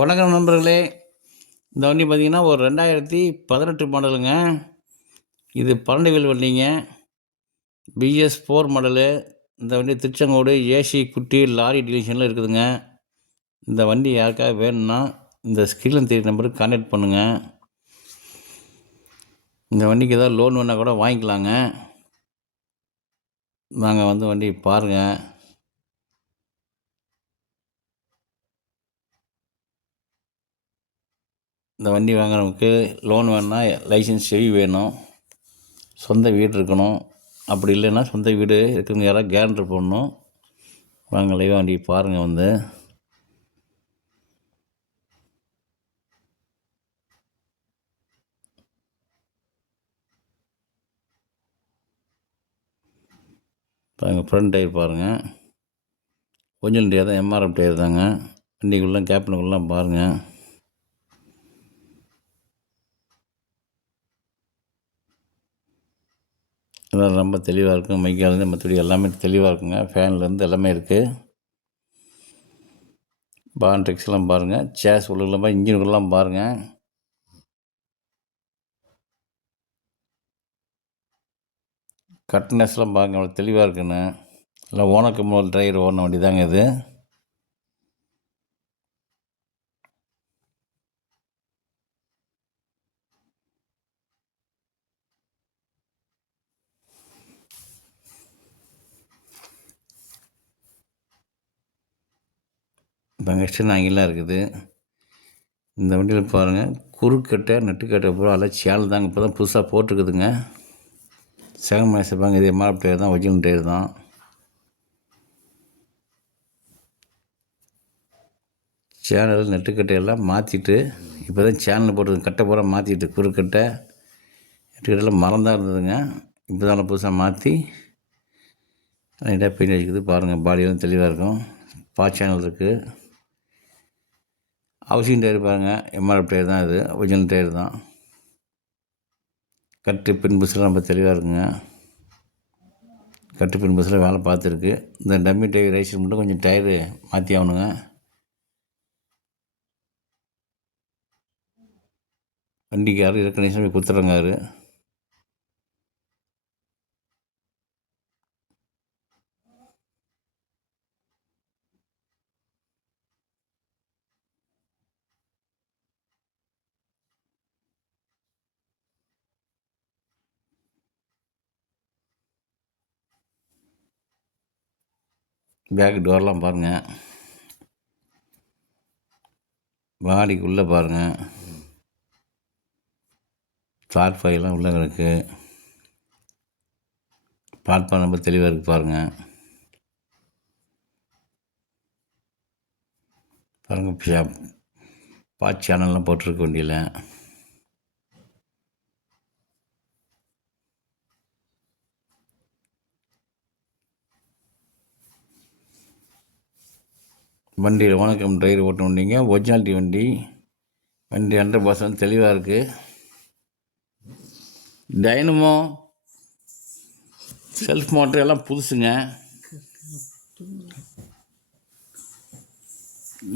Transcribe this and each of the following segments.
வணக்கம் நண்பர்களே. இந்த வண்டி பார்த்தீங்கன்னா, ஒரு 2018 மாடலுங்க. இது 12 வீல் வண்டிங்க. BS4 model. இந்த வண்டி திருச்செங்கோடு ஏசி குட்டி லாரி டீலக்ஷனில் இருக்குதுங்க. இந்த வண்டி யாருக்காவது வேணும்னா, இந்த ஸ்க்ரீனில் தெரியுற நம்பருக்கு கான்டாக்ட் பண்ணுங்கள். இந்த வண்டிக்கு ஏதாவது லோன் வேணால் கூட வாங்கிக்கலாங்க. நாங்கள் வந்து வண்டி பாருங்கள். இந்த வண்டி வாங்குறவங்களுக்கு லோன் வேணும்னா லைசன்ஸ் செவி வேணும், சொந்த வீடு இருக்கணும். அப்படி இல்லைன்னா சொந்த வீடு இருக்கிறவங்க யாராவது கேரண்டர் போடணும். வாங்க லைவ் வண்டி பாருங்கள் வந்து. பாருங்கள், ஃப்ரண்ட் டயர் பாருங்கள், ஒரிஜினல் டயர் தான், MRF டயர் தாங்க. வண்டிக்குள்ளே கேப்டனுக்குள்ளலாம் பாருங்கள். இதெல்லாம் ரொம்ப தெளிவாக இருக்கும். மைக்காலேருந்து மற்றபடி எல்லாமே தெளிவாக இருக்குங்க. ஃபேன்லேருந்து எல்லாமே இருக்குது. பான்ட்ரிக்ஸ்லாம் பாருங்கள். சேஸ் உள்ளலாம் இன்ஜினுக்குள்ளலாம் பாருங்கள். கட்னஸ்லாம் பாருங்கள், அவ்வளோ தெளிவாக இருக்குன்னு. இல்லை ஓனக்கு முதல் டிரைவர் ஓடின வண்டி தாங்க இது. இப்போ எக்ஸ்டன் ஆங்கிலாம் இருக்குது. இந்த வண்டியில் பாருங்கள், குறுக்கட்டை நட்டுக்கட்டை பூரா எல்லாம் சேல் தாங்க. இப்போ தான் புதுசாக போட்டிருக்குதுங்க. செகண்ட் மேட்ச் பாருங்க, இது MRF டயர் தான், ஒரிஜினல் டயர் தான். சேனல் நெட்டுக்கட்டையெல்லாம் மாற்றிட்டு இப்போ தான் சேனல் போட்டு கட்டை பூரா மாற்றிட்டு, குறுக்கட்டை நெட்டுக்கட்டையெல்லாம் மரம் இருந்ததுங்க. இப்போ தான் புதுசாக மாற்றி நீட்டாக பெயிண்ட் அடிக்குது. பாருங்கள், பாடியெல்லாம் தெளிவாக இருக்கும். சேனல் இருக்குது. ஹவுசிங் டயர் பாருங்கள், MRF டயர் தான், இது ஒரிஜினல் டயர் தான். கட்டு பின் புஸ்லாம் ரொம்ப தெளிவாக இருக்குங்க. கட்டு பின் புஸ்ஸில் வேலை பார்த்துருக்கு. இந்த டம்மி டயர் ரைஸர் மட்டும் கொஞ்சம் டயரு மாற்றி ஆகணுங்க. வண்டிக்காரு ஏற்கனவே கொடுத்துட்றங்காரு. பேக் டோர்லாம் பாருங்கள். பாடிக்கு உள்ளே பாருங்கள், ஸ்டார் ஃபைலாம் உள்ளே இருக்குது. பிளாட்ஃபார்ம் ரொம்ப தெளிவாக இருக்குது பாருங்கள். பாருங்கள், சேனல்லாம் போட்டிருக்கு வண்டியில். வண்டியில் வணக்கம் டிரைவர் ஓட்ட வண்டிங்க, ஒரிஜினாலிட்டி வண்டி. வண்டி 100% தெளிவாக இருக்குது. டைனமோ செல்ஃப் மோட்டர் எல்லாம் புதுசுங்க.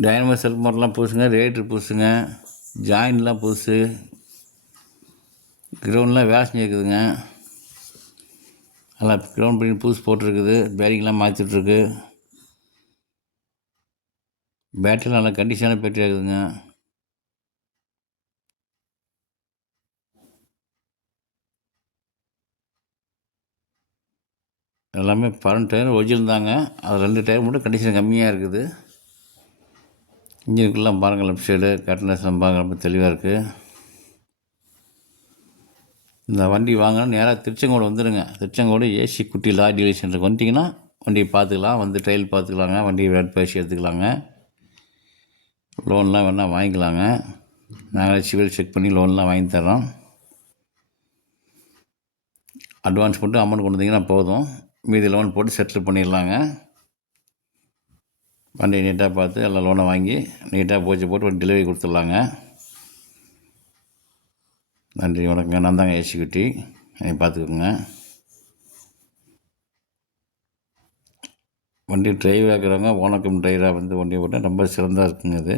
Dynamo self மோட்டர்லாம் புதுசுங்க. ரேட்ரு புதுசுங்க. ஜாயின்லாம் புதுசு. கிரவுண்ட்லாம் வேஷன் இருக்குதுங்க. நல்லா கிரவுண்ட் பண்ணி புதுசு போட்டிருக்குது. பேரிங்லாம் மாற்றிட்டுருக்கு. பேட்டரி நல்லா கண்டிஷனான பேட்டரியாக இருக்குதுங்க. எல்லாமே ஃப்ரண்ட் டயர் ஒரிஜினல் தாங்க. அது 2 டயர் மட்டும் கண்டிஷன் கம்மியாக இருக்குது. இன்ஜினுக்குலாம் பாருங்கள், லெஃப்ட் சைடு கட்டனஸ்லாம் பாருங்கள், ரொம்ப தெளிவாக இருக்குது. இந்த வண்டி வாங்கினா நேராக திருச்செங்கோடு வந்துடுங்க. திருச்செங்கோடு ஏசி குட்டி லாரி டீலர் சென்டருக்கு வந்துட்டிங்கன்னா வண்டியை பார்த்துக்கலாம். வந்து ட்ரையல் பார்த்துக்கலாங்க. வண்டியை ரேட் பேசி எடுத்துக்கலாங்க. லோன்லாம் வேணால் வாங்கிக்கலாங்க. நாங்களே சிவில் செக் பண்ணி லோன்லாம் வாங்கி தரோம். அட்வான்ஸ் மட்டும் அமௌண்ட் கொண்டு வந்தீங்கன்னா போதும், மீதி லோன் போட்டு செட்டில் பண்ணிடலாங்க. வண்டியை நீட்டாக பார்த்து எல்லா லோனை வாங்கி நீட்டாக பூஜை போட்டு ஒரு டெலிவரி கொடுத்துட்லாங்க. நன்றி, வணக்கங்க. நான் தாங்க ஏசி குட்டி. நீங்கள் பார்த்துக்கோங்க. வண்டி டிரைவ் ஆக்குறவங்க ஓனக்கம் டிரைவராக வந்து வண்டியை போட்டால் ரொம்ப சிறந்தாக இருக்குங்க அது.